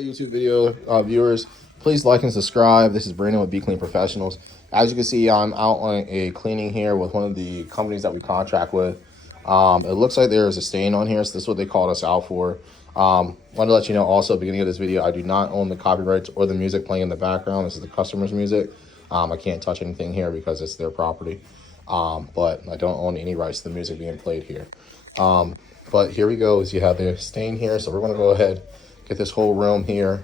YouTube video viewers, please like and subscribe. This is Brandon with Be Clean Professionals. As you can see, I'm out on a cleaning here with one of the companies that we contract with. It looks like there is a stain on here, so this is what they called us out for. Want to let you know also at the beginning of this video, I do not own the copyrights or the music playing in the background. This is the customer's music. I can't touch anything here because it's their property. But I don't own any rights to the music being played here. But here we go, is you have the stain here. So we're going to go ahead, get this whole room here,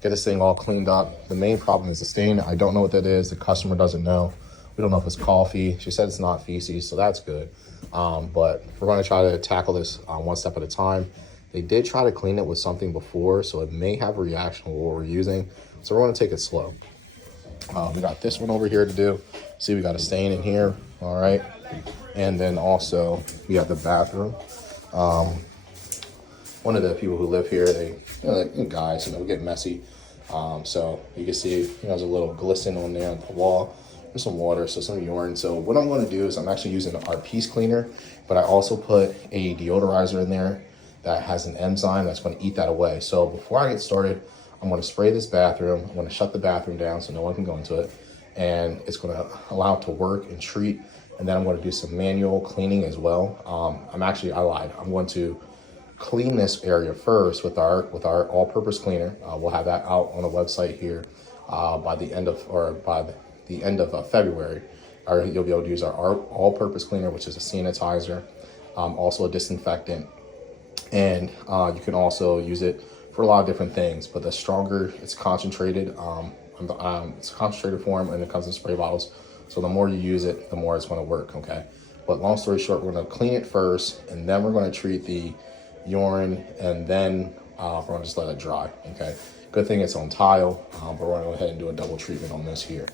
get this thing all cleaned up. The main problem is the stain. I don't know what that is. The customer doesn't know. We don't know if it's coffee. She said it's not feces, so that's good. But we're going to try to tackle this one step at a time. They did try to clean it with something before, so it may have a reaction to what we're using. So we're going to take it slow. We got this one over here to do. See, we got a stain in here. All right. And then also we have the bathroom. One of the people who live here, they, like guys, we get messy. So you can see, there's a little glisten on there on the wall. There's some water, so some urine. So what I'm going to do is I'm actually using our piece cleaner, but I also put a deodorizer in there that has an enzyme that's going to eat that away. So before I get started, I'm going to spray this bathroom. I'm going to shut the bathroom down so no one can go into it. And it's going to allow it to work and treat. And then I'm going to do some manual cleaning as well. I lied. I'm going to clean this area first with our all-purpose cleaner. We'll have that out on the website here by the end of February. You'll be able to use our all-purpose cleaner, which is a sanitizer, also a disinfectant, and you can also use it for a lot of different things. But the stronger it's concentrated, it's a concentrated form, and it comes in spray bottles. So the more you use it, the more it's going to work, okay? But long story short, we're going to clean it first, and then we're going to treat the urine, and then we're going to just let it dry, okay? Good thing it's on tile, but we're going to go ahead and do a double treatment on this here.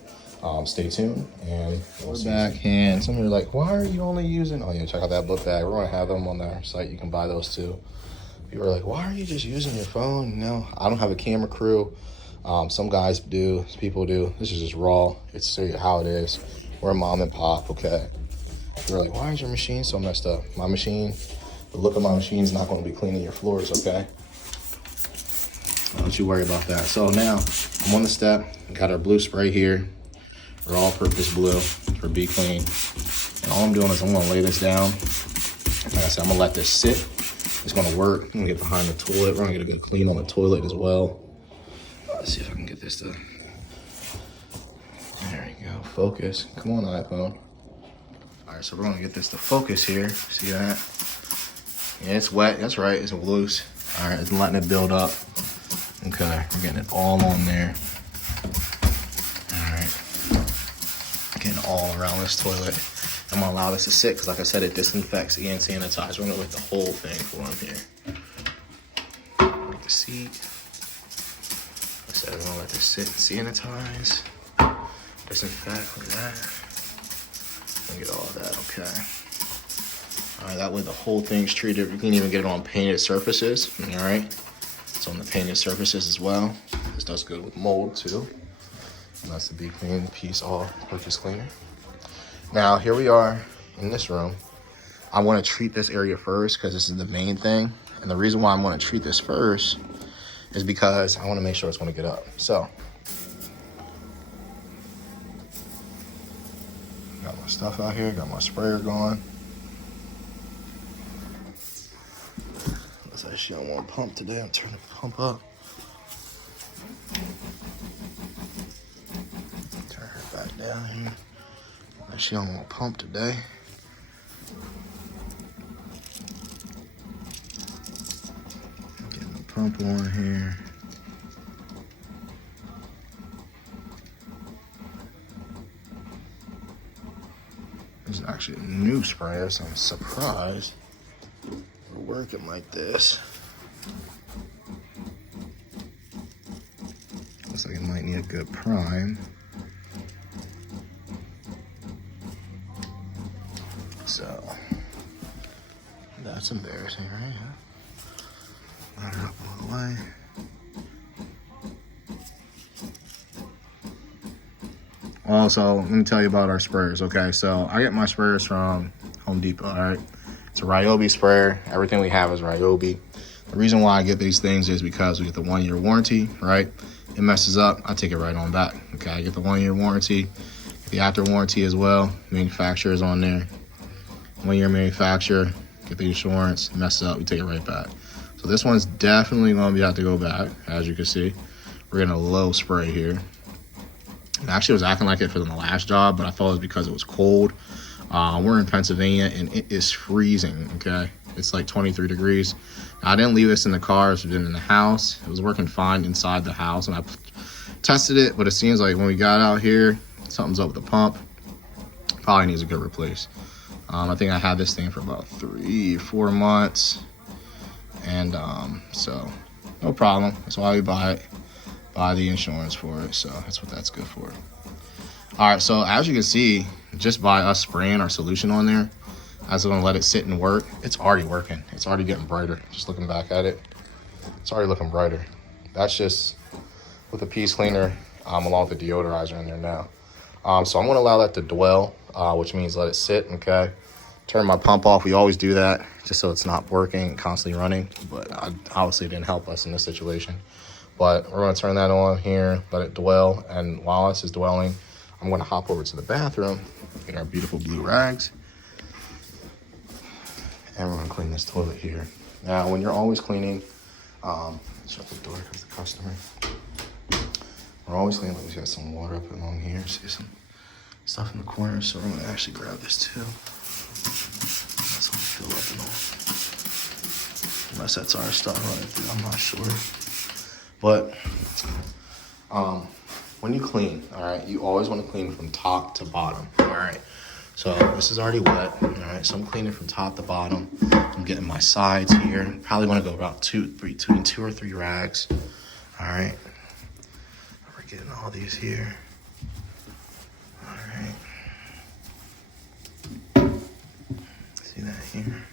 Stay tuned, and we're back. And some of you are like, why are you only using, oh yeah, check out that book bag. We're going to have them on our site. You can buy those too. People are like, why are you just using your phone? No, I don't have a camera crew. Some guys do, people do. This is just raw. It's how it is. We're a mom and pop, okay? You're like, why is your machine so messed up? My machine, the look of my machine is not going to be cleaning your floors, okay? Don't you worry about that. So now I'm on the step. Got our blue spray here. Our all-purpose blue for Be Clean. And all I'm doing is I'm going to lay this down. Like I said, I'm going to let this sit. It's going to work. I'm going to get behind the toilet. We're going to get a good clean on the toilet as well. Let's see if I can get this to, there we go, focus. Come on, iPhone. All right, so we're gonna get this to focus here. See that? Yeah, it's wet, that's right, it's loose. All right, it's letting it build up. Okay, we're getting it all on there. All right, getting all around this toilet. I'm gonna allow this to sit, because like I said, it disinfects and sanitizes. We're gonna wet the whole thing for him here. Get the seat. So we're gonna let this sit and sanitize, disinfect, look at that. Look at all of that, okay. All right, that way the whole thing's treated. You can even get it on painted surfaces, all right? It's on the painted surfaces as well. This does good with mold too. And that's the Be Clean piece all-purpose cleaner. Now, here we are in this room. I wanna treat this area first because this is the main thing. And the reason why I'm gonna treat this first is because I want to make sure it's going to get up. So, got my stuff out here, got my sprayer going. Looks like she don't want to pump today. I'm turning the pump up. Turn her back down here. She don't want to pump today. Pump on here. This is actually a new sprayer, so I'm surprised we're working like this. Looks like it might need a good prime. So that's embarrassing, right? Line her up all the way. Also, let me tell you about our sprayers, okay? So I get my sprayers from Home Depot, all right? It's a Ryobi sprayer. Everything we have is Ryobi. The reason why I get these things is because we get the 1 year warranty, right? It messes up, I take it right on back. Okay, I get the 1 year warranty, the after warranty as well. Manufacturer is on there. 1 year manufacturer, get the insurance, messes up, we take it right back. So this one's definitely gonna have to go back, as you can see. We're getting a low spray here. It actually was acting like it for the last job, but I thought it was because it was cold. We're in Pennsylvania and it is freezing, okay? It's like 23 degrees. I didn't leave this in the car, it's been in the house. It was working fine inside the house and I tested it, but it seems like when we got out here, something's up with the pump. Probably needs a good replace. I think I had this thing for about 3-4 months. And so no problem. That's why we buy the insurance for it. So that's what that's good for. All right, so as you can see, just by us spraying our solution on there, I was gonna let it sit and work. It's already working. It's already getting brighter. Just looking back at it, it's already looking brighter. That's just with a piece cleaner along with the deodorizer in there now. So I'm gonna allow that to dwell, which means let it sit, okay? Turn my pump off. We always do that just so it's not working, constantly running, but obviously it didn't help us in this situation. But we're gonna turn that on here, let it dwell, and while this is dwelling, I'm gonna hop over to the bathroom, get our beautiful blue rags, and we're gonna clean this toilet here. Now, when you're always cleaning, shut the door because the customer. We're always cleaning, we got some water up along here, see some stuff in the corner, so we're gonna actually grab this too. That's gonna fill up and all. Unless that's our stuff running through, I'm not sure. But when you clean, all right, you always wanna clean from top to bottom, all right? So this is already wet, all right? So I'm cleaning from top to bottom. I'm getting my sides here. Probably wanna go about between 2 or 3 rags, all right? We're getting all these here, all right? See that here?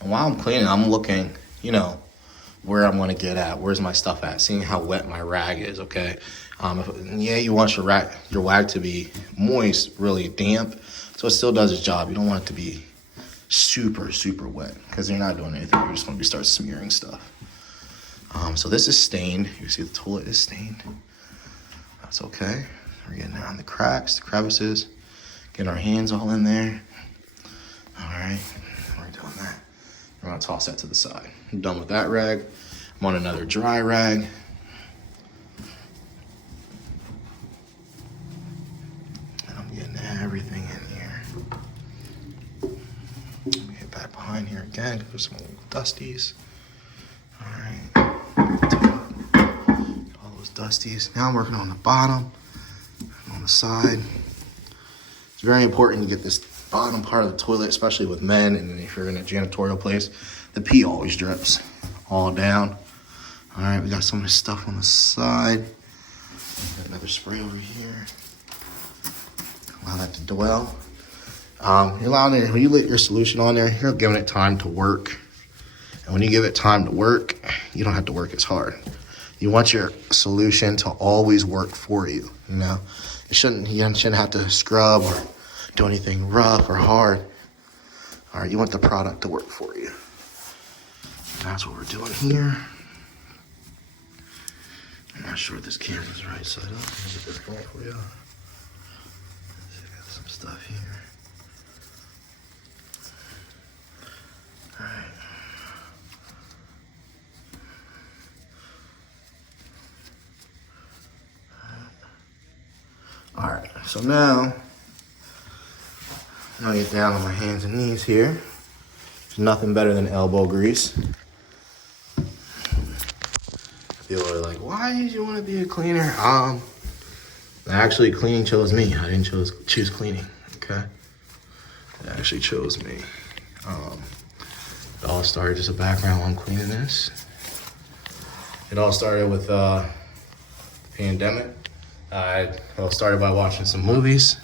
And while I'm cleaning, I'm looking, you know, where I'm gonna get at, where's my stuff at, seeing how wet my rag is, okay? Yeah, you want your wag to be moist, really damp, so it still does its job. You don't want it to be super, super wet, because you're not doing anything, you're just gonna start smearing stuff. So this is stained, you see the toilet is stained. That's okay. We're getting down the cracks, the crevices, getting our hands all in there. All right, we're doing that. We're gonna toss that to the side. I'm done with that rag. I'm on another dry rag. And I'm getting everything in here. Let me get back behind here again. There's some little dusties. All right, all those dusties. Now I'm working on the bottom, on the side. It's very important to get this bottom part of the toilet, especially with men, and if you're in a janitorial place, the pee always drips all down. All right, we got some of this stuff on the side. Got another spray over here. Allow that to dwell. You're allowing it, when you let your solution on there, you're giving it time to work. And when you give it time to work, you don't have to work as hard. You want your solution to always work for you, you know? You shouldn't have to scrub or do anything rough or hard. All right, you want the product to work for you. And that's what we're doing here. I'm not sure if this camera's right side up. There's a different one for you. So I got some stuff here. All right. All right, so now I'm gonna get down on my hands and knees here. There's nothing better than elbow grease. People are like, why did you want to be a cleaner? Actually, cleaning chose me. I didn't choose cleaning, okay? It actually chose me. It all started just a background while I'm cleaning this. It all started with the pandemic. I started by watching some movies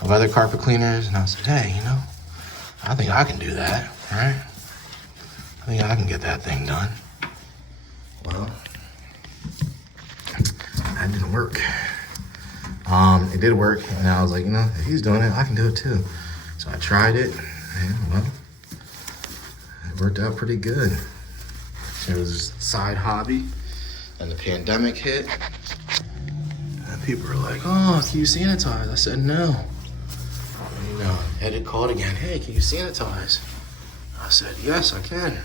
of other carpet cleaners, and I said, hey, you know, I think I can do that, right? I think I can get that thing done. Well, that didn't work. It did work, and I was like, you know, if he's doing it, I can do it too. So I tried it, and well, it worked out pretty good. It was a side hobby, and the pandemic hit. And people were like, oh, can you sanitize? I said, no. You know, Ed called again, hey, can you sanitize? I said, yes, I can.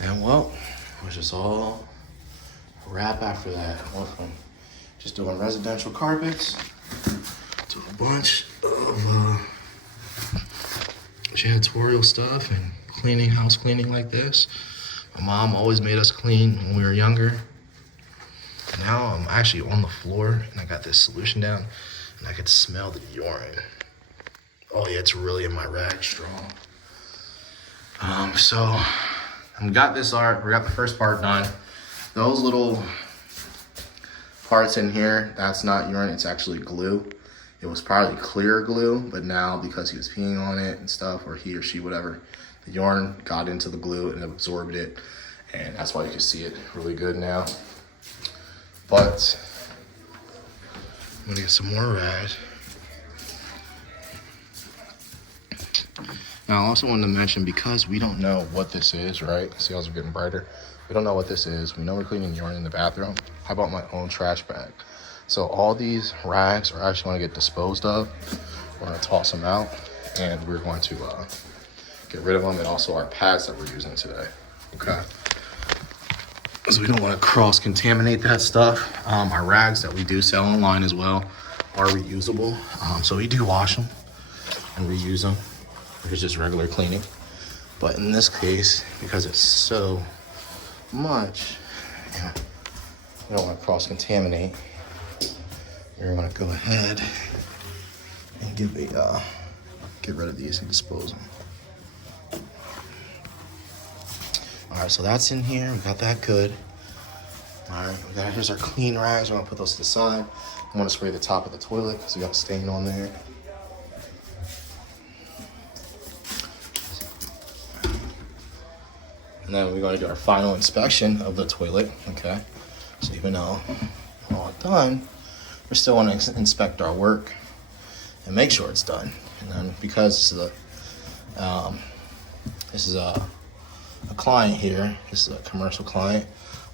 And well, it was just all a wrap after that. I went from just doing residential carpets to a bunch of janitorial stuff and cleaning, house cleaning like this. My mom always made us clean when we were younger. Now I'm actually on the floor and I got this solution down and I could smell the urine. Oh yeah, it's really in my rag strong. So we got this art, we got the first part done. Those little parts in here, that's not urine, it's actually glue. It was probably clear glue, but now because he was peeing on it and stuff, or he or she, whatever, the urine got into the glue and absorbed it, and that's why you can see it really good now. But I'm gonna get some more rad. Now, I also wanted to mention, because we don't know what this is, right? See how it's getting brighter? We don't know what this is. We know we're cleaning urine in the bathroom. How about my own trash bag? So all these rags are actually going to get disposed of. We're going to toss them out, and we're going to get rid of them, and also our pads that we're using today. Okay. So we don't want to cross-contaminate that stuff. Our rags that we do sell online as well are reusable. So we do wash them and reuse them. It's just regular cleaning. But in this case, because it's so much, we don't want to cross-contaminate. We're going to go ahead and get rid of these and dispose them. All right, so that's in here. We got that good. All right, here's our clean rags. We're going to put those to the side. I'm going to spray the top of the toilet because we got a stain on there. And then we're going to do our final inspection of the toilet, okay? So even though we're all done, we still want to inspect our work and make sure it's done. And then because this is a client here, this is a commercial client,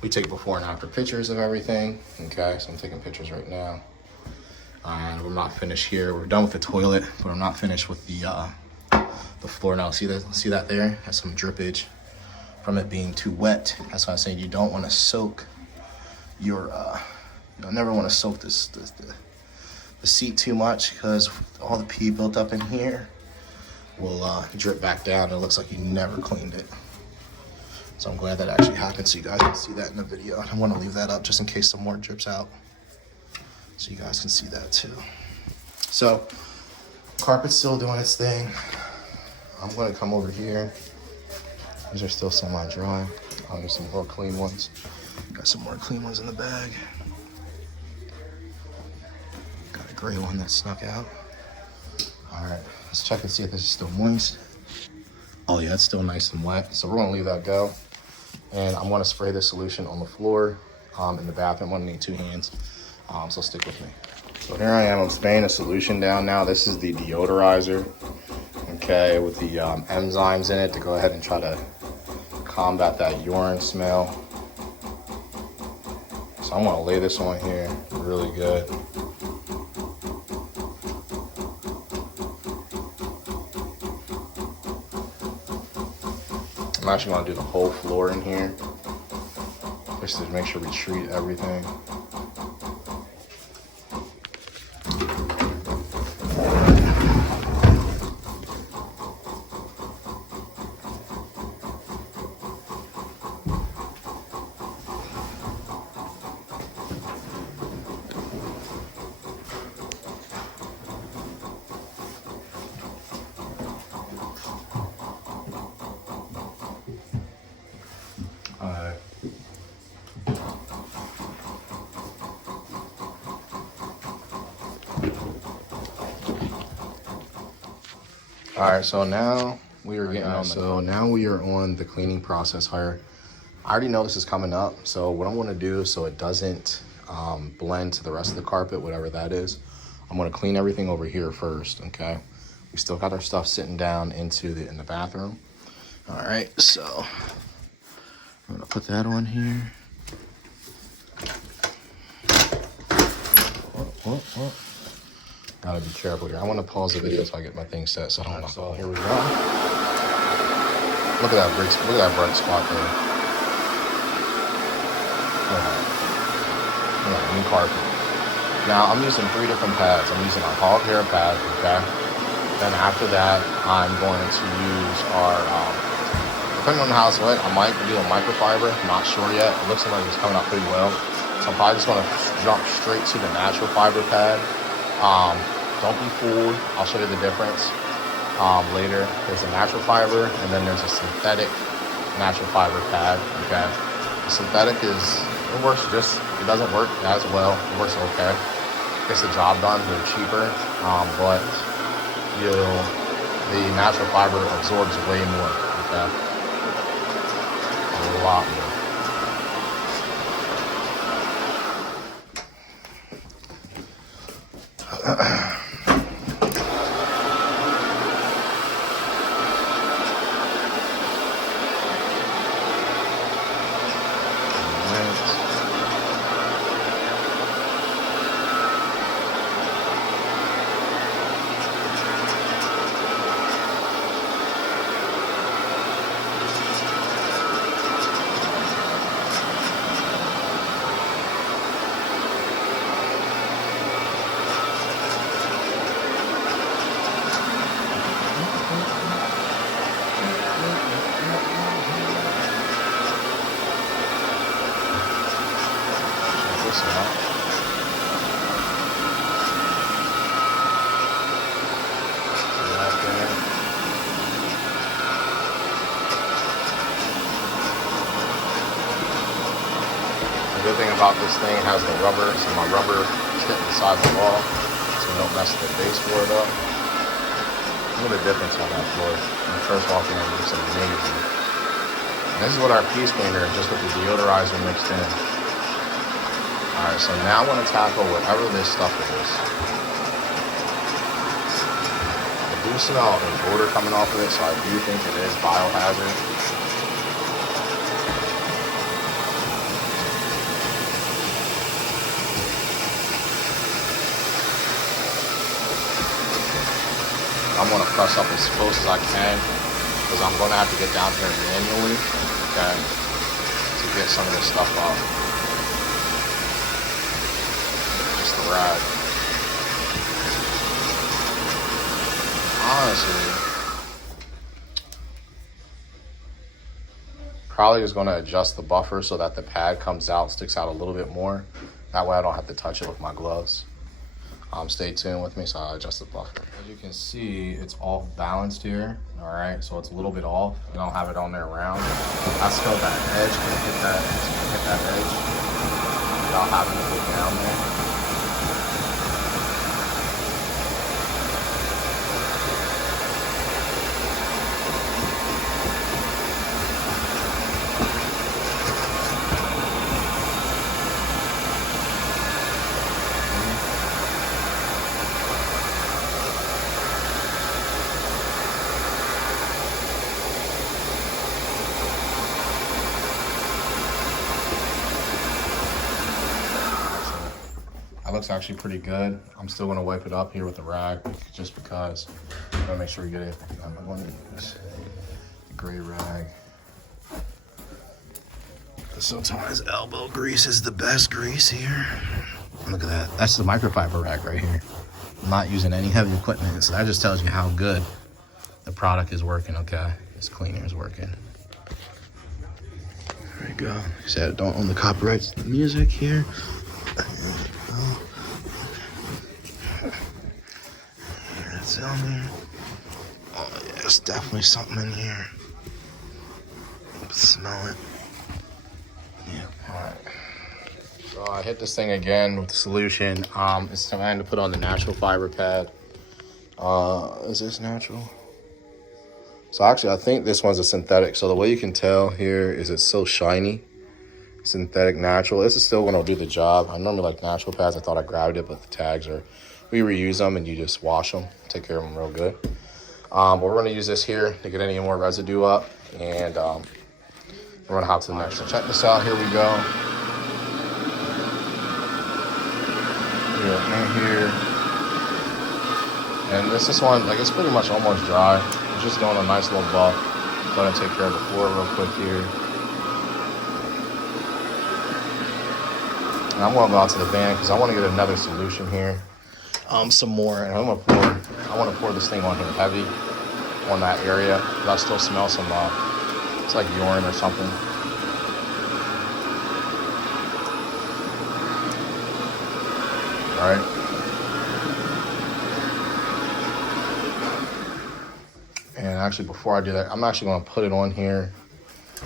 we take before and after pictures of everything, okay? So I'm taking pictures right now. And we're not finished here. We're done with the toilet, but I'm not finished with the floor now. See that there? Has some drippage from it being too wet. That's why I'm saying you don't want to soak your, you never want to soak the seat too much, because all the pee built up in here will drip back down, and it looks like you never cleaned it. So I'm glad that actually happened, so you guys can see that in the video. And I want to leave that up just in case some more drips out, so you guys can see that too. So carpet's still doing its thing. I'm going to come over here. These are still semi-dry. I'll get some more clean ones. Got some more clean ones in the bag. Got a gray one that snuck out. All right, let's check and see if this is still moist. Oh yeah, it's still nice and wet. So we're gonna leave that go. And I'm gonna spray this solution on the floor in the bathroom. I'm gonna need 2 hands, so stick with me. So here I am, I'm spraying a solution down now. This is the deodorizer, okay, with the enzymes in it to go ahead and try to combat that urine smell. So I'm gonna lay this on here really good. I'm actually gonna do the whole floor in here, just to make sure we treat everything. All right, so now we are getting on. So now we are on the cleaning process here. I already know this is coming up, so what I'm going to do so it doesn't blend to the rest of the carpet, whatever that is, I'm going to clean everything over here first, okay? We still got our stuff sitting down in the bathroom. All right, so I'm gonna put that on here. Whoa. Gotta be careful here. I want to pause the video so I get my thing set. So I don't know. So here we go. Look at that brick spot there. Look at that new carpet. Now I'm using 3 different pads. I'm using our hog hair pad, okay? Then after that, I'm going to use our, depending on how it's wet, I might do a microfiber. I'm not sure yet. It looks like it's coming out pretty well. So I'm probably just going to jump straight to the natural fiber pad. Don't be fooled. I'll show you the difference later. There's a natural fiber, and then there's a synthetic natural fiber pad, okay? The synthetic it doesn't work as well. It works okay. Gets the job done. They're cheaper, but the natural fiber absorbs way more, okay? A lot more. The good thing about this thing, it has the rubber, so my rubber is hitting the side of the wall, so we don't mess the baseboard up. Look at the difference on that floor. When you first walk in, it looks amazing. And this is what our piece cleaner, just with the deodorizer mixed in. Alright, so now I want to tackle whatever this stuff is. I do smell an odor coming off of it, so I do think it is Biohazard. I'm going to press up as close as I can because I'm going to have to get down here manually, okay, to get some of this stuff off. Just the rag. Honestly, probably just going to adjust the buffer so that the pad comes out, sticks out a little bit more. That way I don't have to touch it with my gloves. Stay tuned with me, so I'll adjust the buffer. As you can see, it's off balanced here. All right, so it's a little bit off. You don't have it on there round. I still that edge, gonna hit that edge without having to go down there. Looks actually pretty good. I'm still gonna wipe it up here with the rag just because I gotta make sure you get it. I'm gonna use the gray rag. Sometimes elbow grease is the best grease here. Look at that. That's the microfiber rag right here. I'm not using any heavy equipment, so that just tells you how good the product is working, okay? This cleaner is working. There we go. Like I said, I don't own the copyrights to the music here. That's on there. Oh yeah, there's definitely something in here. Smell it. Yeah, alright. So I hit this thing again with the solution. It's time to put on the natural fiber pad. Is this natural? So actually I think this one's a synthetic. So the way you can tell here is it's so shiny. Synthetic natural. This is still gonna do the job. I normally like natural pads. I thought I grabbed it, but the tags are, we reuse them and you just wash them, take care of them real good. But we're gonna use this here to get any more residue up, and we're gonna hop to the next one. Check this out, here we go. Here. And this one, like, it's pretty much almost dry. It's just doing a nice little buff. Going to take care of the floor real quick here. And I'm going to go out to the van because I want to get another solution here. Some more, and I want to pour this thing on here heavy on that area. But I still smell some, it's like urine or something. All right. And actually, before I do that, I'm actually going to put it on here.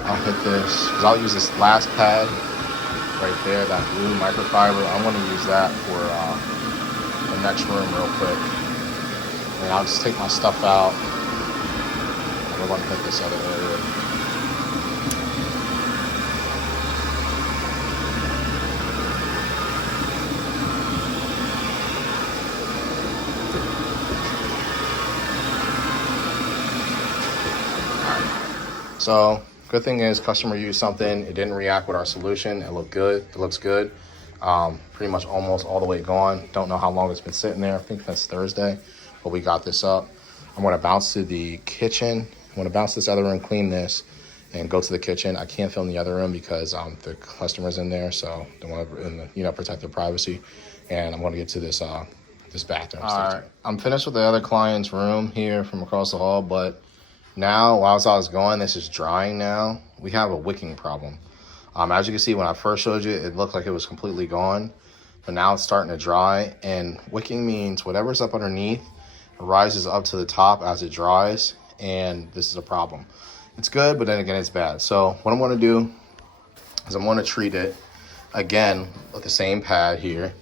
I'll hit this, because I'll use this last pad right there, that blue microfiber. I'm going to use that for the next room real quick. And I'll just take my stuff out. And we're going to hit this other area. So, good thing is customer used something, it didn't react with our solution, it looked good, it looks good. Pretty much almost all the way gone. Don't know how long it's been sitting there. I think that's Thursday, but we got this up. I'm gonna bounce to the kitchen. I'm gonna bounce this other room, clean this, and go to the kitchen. I can't film the other room because the customer's in there, so don't want to, protect their privacy. And I'm gonna get to this this bathroom. All right, I'm finished with the other client's room here from across the hall, but now, while I was going, this is drying now. We have a wicking problem. As you can see, when I first showed you, it looked like it was completely gone. But now it's starting to dry. And wicking means whatever's up underneath rises up to the top as it dries. And this is a problem. It's good, but then again, it's bad. So what I'm going to do is I'm going to treat it again with the same pad here.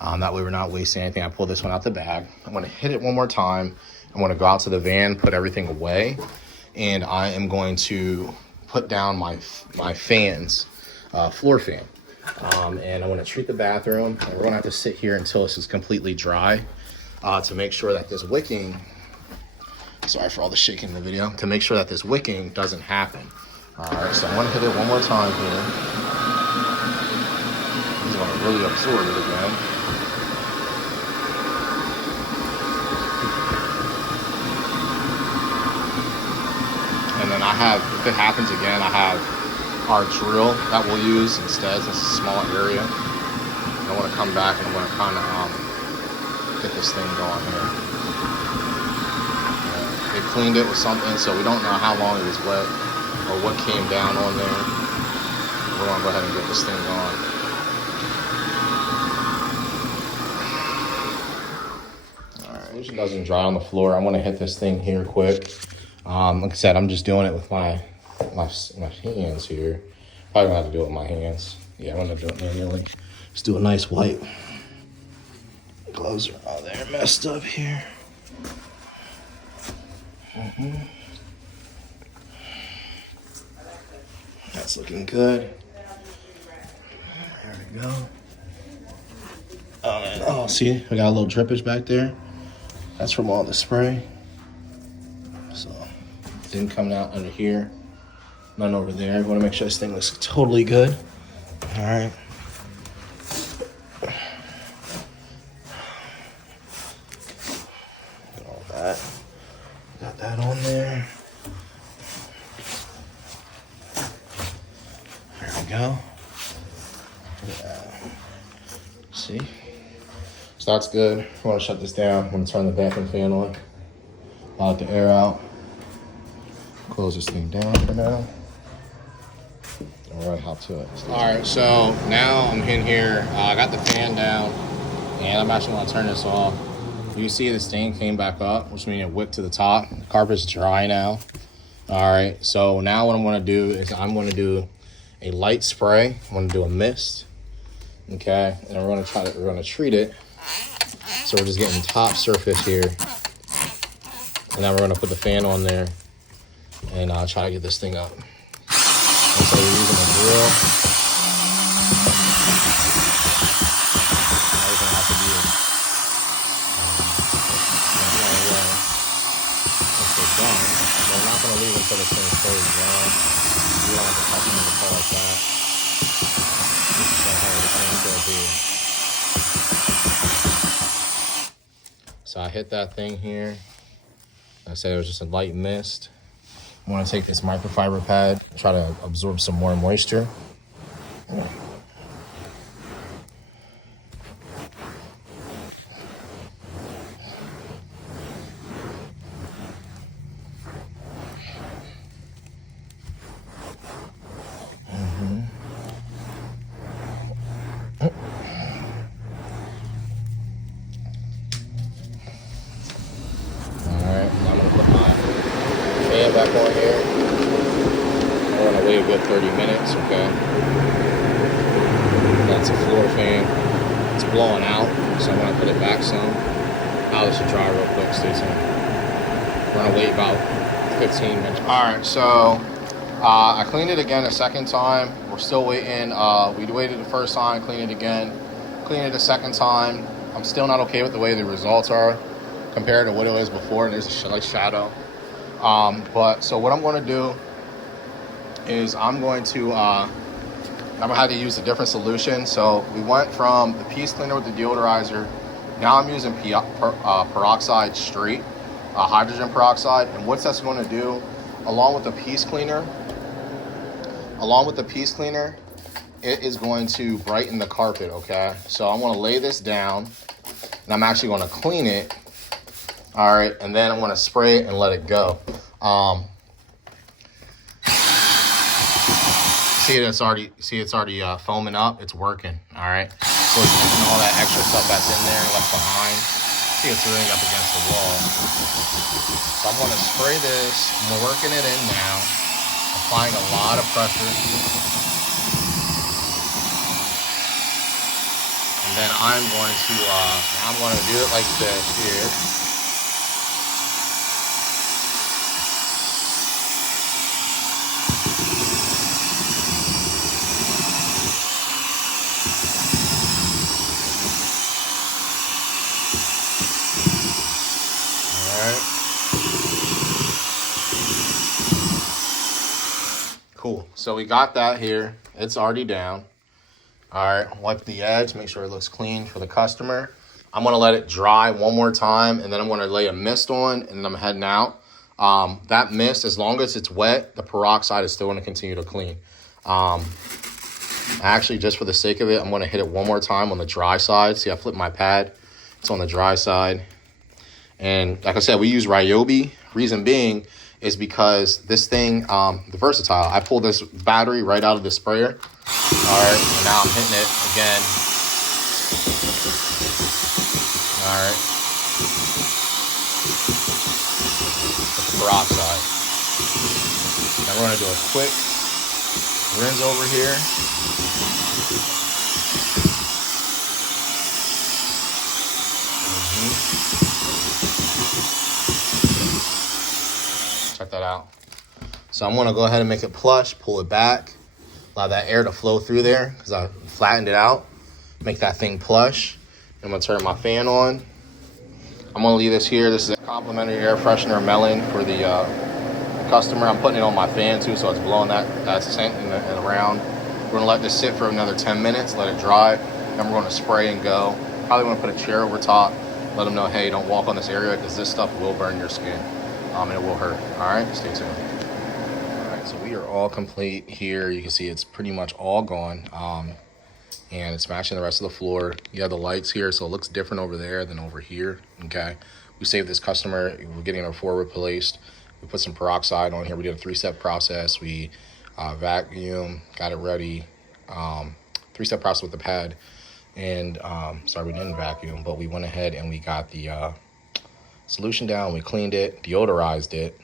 That way we're not wasting anything. I pull this one out the bag. I'm going to hit it one more time. I'm going to go out to the van, put everything away, and I am going to put down my fans, floor fan. And I'm going to treat the bathroom, and we're going to have to sit here until this is completely dry to make sure that this wicking, sorry for all the shaking in the video, to make sure that this wicking doesn't happen. All right, so I'm going to hit it one more time here. This is going to really absorb it again. And then I have, if it happens again, I have our drill that we'll use instead. It's a small area. I want to come back and I want to kind of get this thing going here. They cleaned it with something, so we don't know how long it was wet or what came down on there. We're going to go ahead and get this thing going. All right, it doesn't dry on the floor. I'm going to hit this thing here quick. Like I said, I'm just doing it with my hands here. Probably gonna have to do it with my hands. Yeah, I'm gonna do it manually. Just do a nice wipe. Gloves are all there, messed up here. That's looking good. There we go. Oh, see, we got a little drippage back there. That's from all the spray. So, didn't come out under here. None over there. I want to make sure this thing looks totally good. All right. Got all that. Got that on there. There we go. See? So that's good. I want to shut this down. I'm going to turn the bathroom fan on. I'll let the air out. Close this thing down for now. All right, hop to it. All right, so now I'm in here. I got the fan down, and I'm actually going to turn this off. You see the stain came back up, which means it whipped to the top. The carpet's dry now. All right, so now what I'm going to do is I'm going to do a light spray. I'm going to do a mist, okay? And we're going to treat it. So we're just getting top surface here, and then we're going to put the fan on there. And I'll try to get this thing up. And so we're using a drill. Everything has to be until this thing stays dry. You don't want the customer to fall like that. So hey, this thing's still here. So I hit that thing here. I said it was just a light mist. I want to take this microfiber pad, try to absorb some more moisture. Back on here. I want to wait a good 30 minutes, okay? That's a floor fan. It's blowing out, so I'm going to put it back some. I'll let it dry real quick, stay tuned. We're going to wait about 15 minutes. Alright, so I cleaned it again a second time. We're still waiting. We waited the first time, cleaned it again. Cleaned it a second time. I'm still not okay with the way the results are compared to what it was before. There's a light shadow. But so what I'm going to do is I'm going to have to use a different solution. So we went from the piece cleaner with the deodorizer. Now I'm using peroxide straight, hydrogen peroxide. And what that's going to do, along with the piece cleaner, it is going to brighten the carpet, okay? So I'm going to lay this down, and I'm actually going to clean it. All right, and then I'm going to spray it and let it go. It's already foaming up. It's working. All right. So it's getting all that extra stuff that's in there left behind. See, it's really up against the wall. So I'm going to spray this. I'm working it in now. Applying a lot of pressure. And then I'm going to do it like this here. Cool. So we got that here. It's already down. All right. Wipe the edge. Make sure it looks clean for the customer. I'm going to let it dry one more time, and then I'm going to lay a mist on, and then I'm heading out. That mist, as long as it's wet, the peroxide is still going to continue to clean. Actually, just for the sake of it, I'm going to hit it one more time on the dry side. See, I flipped my pad. It's on the dry side. And like I said, we use Ryobi. Reason being is because this thing, the Versatile, I pulled this battery right out of the sprayer. All right, and now I'm hitting it again. All right. With the peroxide. Now we're gonna do a quick rinse over here. Check that out. So I'm gonna go ahead and make it plush, pull it back, allow that air to flow through there because I flattened it out. Make that thing plush. I'm gonna turn my fan on. I'm gonna leave this here. This is a complimentary air freshener melon for the customer. I'm putting it on my fan too, so it's blowing that scent around. We're gonna let this sit for another 10 minutes, let it dry. Then we're gonna spray and go. Probably wanna put a chair over top, let them know, hey, don't walk on this area because this stuff will burn your skin. And it will hurt. All right, stay tuned. All right, so we are all complete here. You can see it's pretty much all gone. And it's matching the rest of the floor. You have the lights here, so it looks different over there than over here, okay? We saved this customer. We're getting our floor replaced. We put some peroxide on here. We did a 3-step process. We vacuum, got it ready. 3-step process with the pad. And, sorry, we didn't vacuum, but we went ahead and we got the solution down. We cleaned it, deodorized it,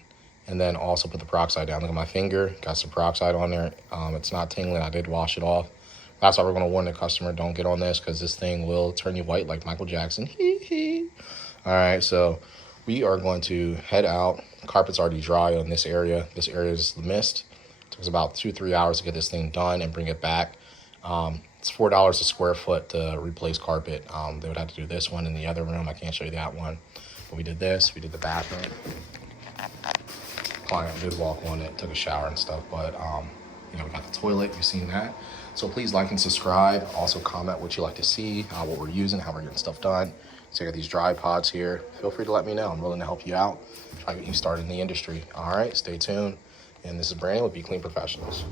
and then also put the peroxide down. Look at my finger, got some peroxide on there. It's not tingling. I did wash it off. That's why we're going to warn the customer, don't get on this because this thing will turn you white like Michael Jackson. All right, so we are going to head out. The carpet's already dry on this area. This area is the mist. It took us about 2-3 hours to get this thing done and bring it back. It's $4 a square foot to replace carpet. They would have to do this one in the other room. I can't show you that one. But we did this. We did the bathroom. client did walk on it, took a shower and stuff, but you know, we got the toilet, you've seen that. So please like and subscribe. Also comment what you like to see, what we're using, how we're getting stuff done. So I got these dry pods here. Feel free to let me know. I'm willing to help you out, try to get you started in the industry. All right, stay tuned. And this is Brandon with Be Clean Professionals.